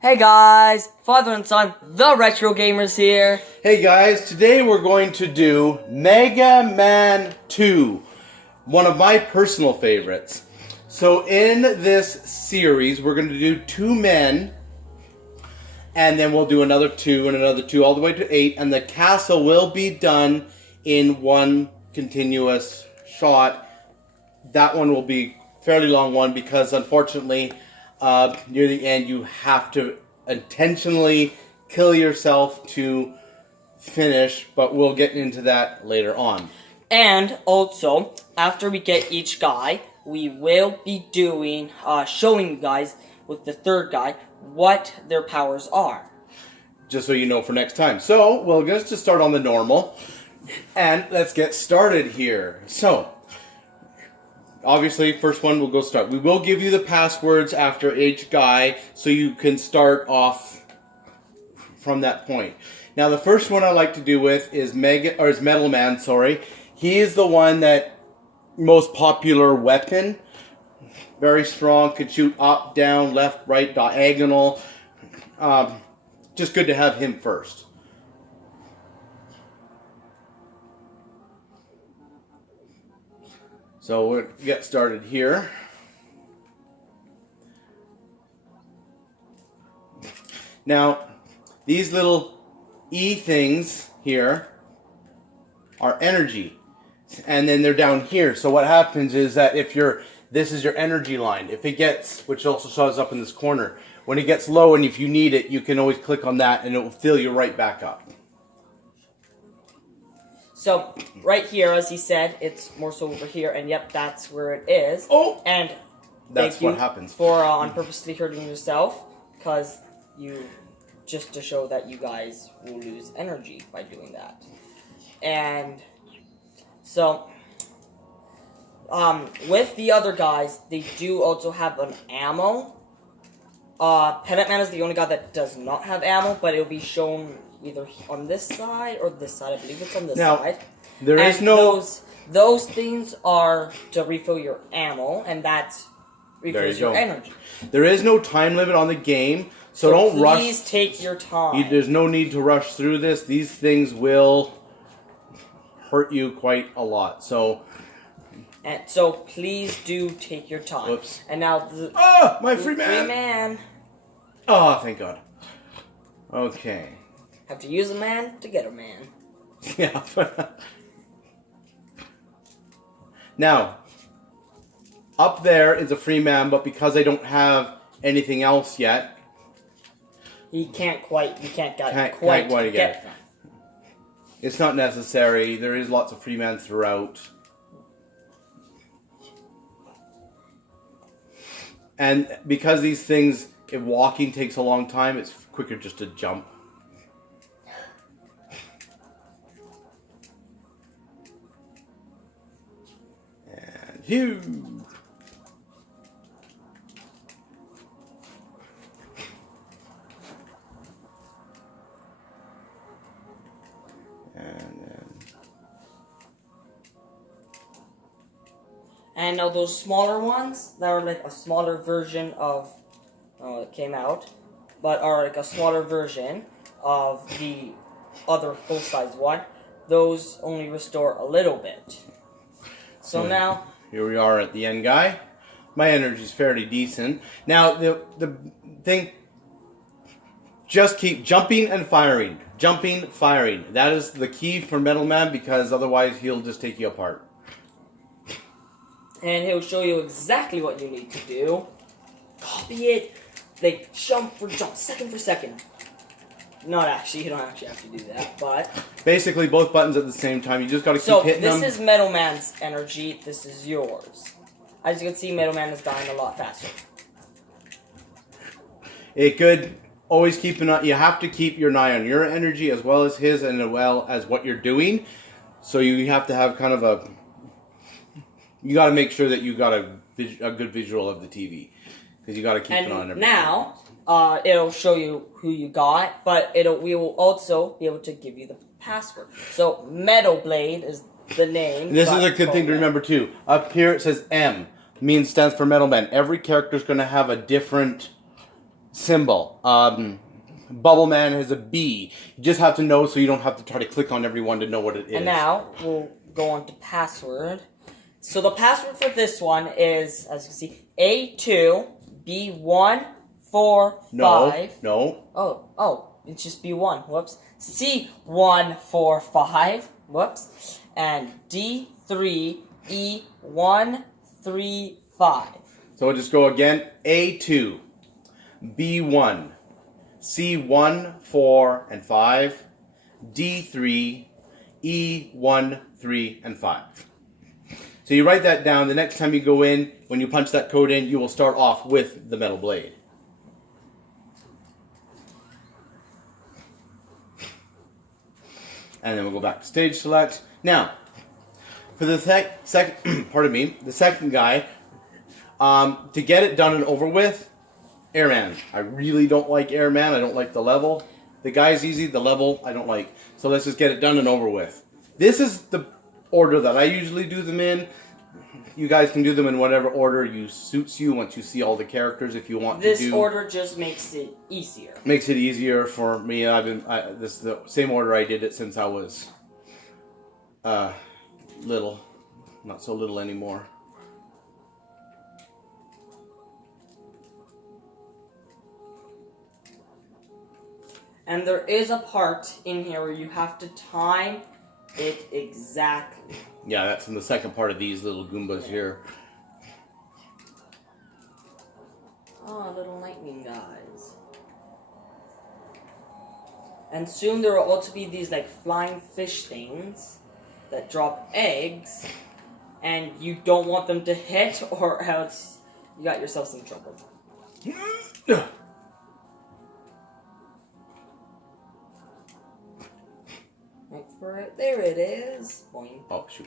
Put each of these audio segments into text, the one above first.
Hey guys, father and son, the Retro Gamers here. Hey guys, today we're going to do Mega Man 2, one of my personal favorites. So in this series, we're going to do 2 men, and then we'll do another 2 and another 2, all the way to 8, and the castle will be done in one continuous shot. That one will be a fairly long one because unfortunately, near the end, you have to intentionally kill yourself to finish, but we'll get into that later on. And also, after we get each guy, we will be doing, showing you guys with the third guy what their powers are. Just so you know for next time. So, we'll just start on the normal, and let's get started here. So, obviously, first one we'll go start. We will give you the passwords after each guy, so you can start off from that point. Now, the first one I like to do with is Metal Man. Sorry, he is the one that most popular weapon. Very strong, could shoot up, down, left, right, diagonal. Just good to have him first. So we'll get started here. Now, these little E things here are energy. And then they're down here. So what happens is that if this is your energy line. If it gets, which also shows up in this corner, when it gets low and if you need it, you can always click on that and it will fill you right back up. So, right here, as he said, it's more so over here, and yep, that's where it is. Oh! And that's what happens. For on purposely hurting yourself, because just to show that you guys will lose energy by doing that. And so, with the other guys, they do also have an ammo. Pennant Man is the only guy that does not have ammo, but it'll be shown either on this side or this side. I believe it's on this side. There is no... Those things are to refill your ammo, and that refills your energy. There is no time limit on the game, so don't rush. Please take your time. There's no need to rush through this. These things will hurt you quite a lot. So please do take your time. Whoops. And now my free man. Free man. Oh, thank God. Okay. Have to use a man to get a man. Yeah. Now, up there is a free man, but because I don't have anything else yet, you can't quite get it. It's not necessary. There is lots of free men throughout. And because these things, if walking takes a long time, it's quicker just to jump. And here. And now those smaller ones that are like a smaller version of it came out, but are like a smaller version of the other full-size one. Those only restore a little bit. So now here we are at the end, guy. My energy's fairly decent. Now the thing, just keep jumping and firing, jumping, firing. That is the key for Metal Man because otherwise he'll just take you apart. And he'll show you exactly what you need to do. Copy it. Like, jump for jump, second for second. Not actually, you don't actually have to do that, but... Basically, both buttons at the same time. You just gotta keep hitting them. So, this is Metal Man's energy. This is yours. As you can see, Metal Man is dying a lot faster. It could always keep an eye... You have to keep your eye on your energy as well as his and as well as what you're doing. So, you have to have kind of a... You got to make sure that you got a good visual of the TV, because you got to keep it on everything. Now, it'll show you who you got, but we will also be able to give you the password. So, Metal Blade is the name. This is a good thing to remember too. Up here it says M, stands for Metal Man. Every character is going to have a different symbol. Bubble Man has a B. You just have to know so you don't have to try to click on everyone to know what it is. And now we'll go on to password. So the password for this one is, as you can see, A2B145. No. Oh, it's just B1. Whoops. C145. Whoops. And D3E135. So we'll just go again. A2, B1, C1, 4, and 5, D3, E1, 3, and 5. So you write that down. The next time you go in, when you punch that code in, you will start off with the metal blade. And then we'll go back to stage select. Now, for the second, pardon me, the second guy, to get it done and over with, Airman. I really don't like Airman. I don't like the level. The guy's easy. The level I don't like. So let's just get it done and over with. This is the order that I usually do them in. You guys can do them in whatever order suits you once you see all the characters. If you want this to do order just makes it easier. Makes it easier for me. This is the same order I did it since I was little. Not so little anymore. And there is a part in here where you have to time it exactly. Yeah, that's in the second part of these little Goombas here. Oh, little lightning guys. And soon there will also be these like flying fish things that drop eggs, and you don't want them to hit, or else you got yourself some trouble. Look for it. There it is. Boing. Oh, shoot.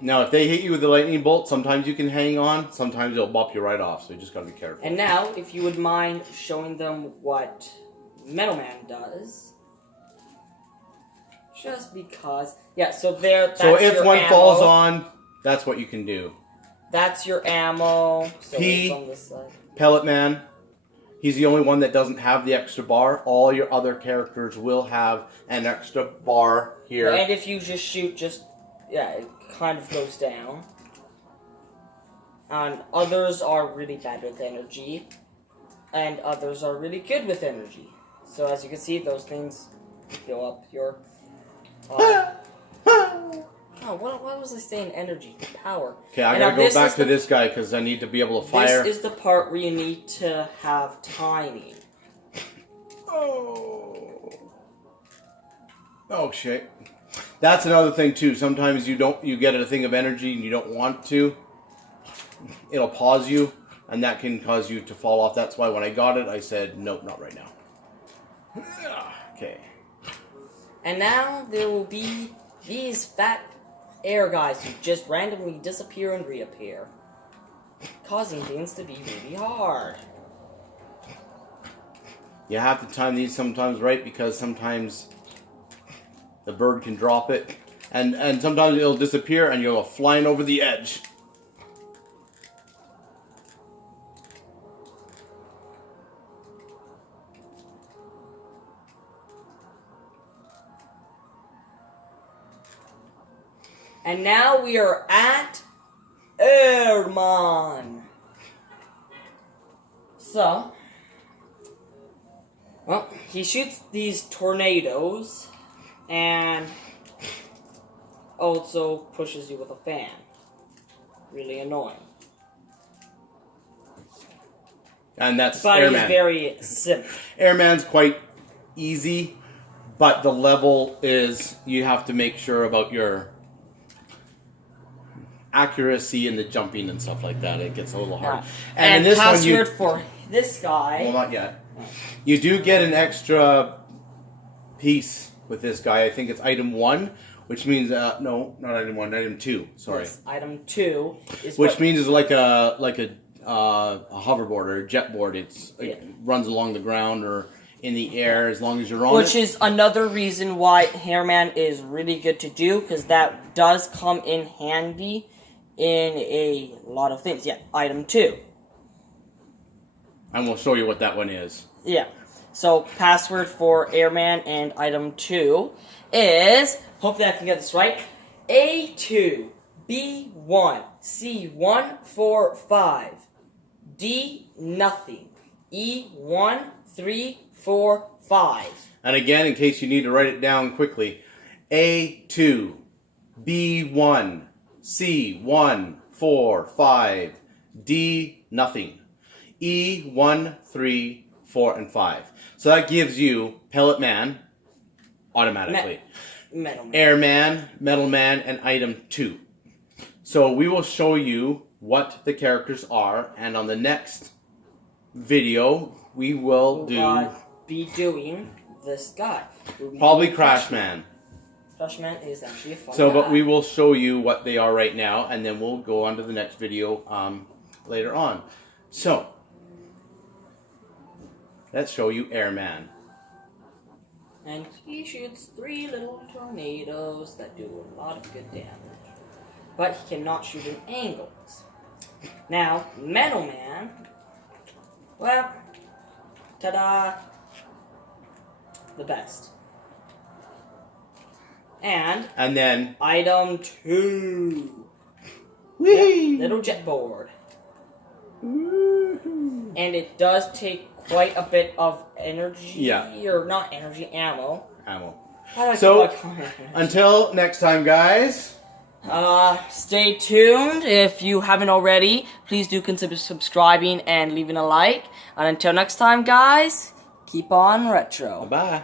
Now, if they hit you with the lightning bolt, sometimes you can hang on. Sometimes they'll bop you right off, so you just gotta be careful. And now, if you would mind showing them what Metal Man does. Just because. Yeah, so there, that's so if your one ammo. falls on, that's what you can do. That's your ammo. So P. it's on this side. Pellet Man. He's the only one that doesn't have the extra bar. All your other characters will have an extra bar here. And if you just shoot, yeah, it kind of goes down. And others are really bad with energy. And others are really good with energy. So as you can see, those things fill up your... what was I saying? Energy, power. Okay, I gotta go back to this guy because I need to be able to fire. This is the part where you need to have timing. Oh shit. That's another thing too. Sometimes you get a thing of energy and you don't want to. It'll pause you, and that can cause you to fall off. That's why when I got it, I said nope, not right now. Okay. And now there will be these fat air guys who just randomly disappear and reappear, causing things to be really hard. You have to time these sometimes right because sometimes the bird can drop it, and sometimes it'll disappear and you'll go flying over the edge. And now we are at Airman. So, well, he shoots these tornadoes and also pushes you with a fan. Really annoying. And that's but Airman. He's very simple. Airman's quite easy, but the level is, you have to make sure about your accuracy and the jumping and stuff like that. It gets a little hard. Yeah. And in this password one, for this guy. well, not yet. You do get an extra piece with this guy. I think it's item 1, which means no, not item 1, item 2. Sorry. Yes, item 2 is which means it's like a hoverboard or a jet board. It runs along the ground or in the air as long as you're on it. Which is another reason why Airman is really good to do, because that does come in handy in a lot of things. Yeah, item 2. And we'll show you what that one is. Yeah. So password for Airman and item 2 is, hopefully I can get this right, A2, B1, C145, D nothing, E1345. And again, in case you need to write it down quickly, A2, B1, C145, D nothing, E1, 4, and 5. So that gives you Pellet Man automatically. Metal Man. Airman, Metal Man, and item 2. So we will show you what the characters are, and on the next video we will be doing this guy. probably Crash Man. Crash Man is actually a fun So, guy. but we will show you what they are right now, and then we'll go on to the next video later on. So, let's show you Airman. And he shoots 3 little tornadoes that do a lot of good damage. But he cannot shoot in angles. Now, Metal Man, well, ta-da, the best. And then item 2, whee! little jet board. And it does take quite a bit of energy, or not energy, ammo. So, until next time, guys. Stay tuned. If you haven't already, please do consider subscribing and leaving a like. And until next time, guys, keep on retro. Bye.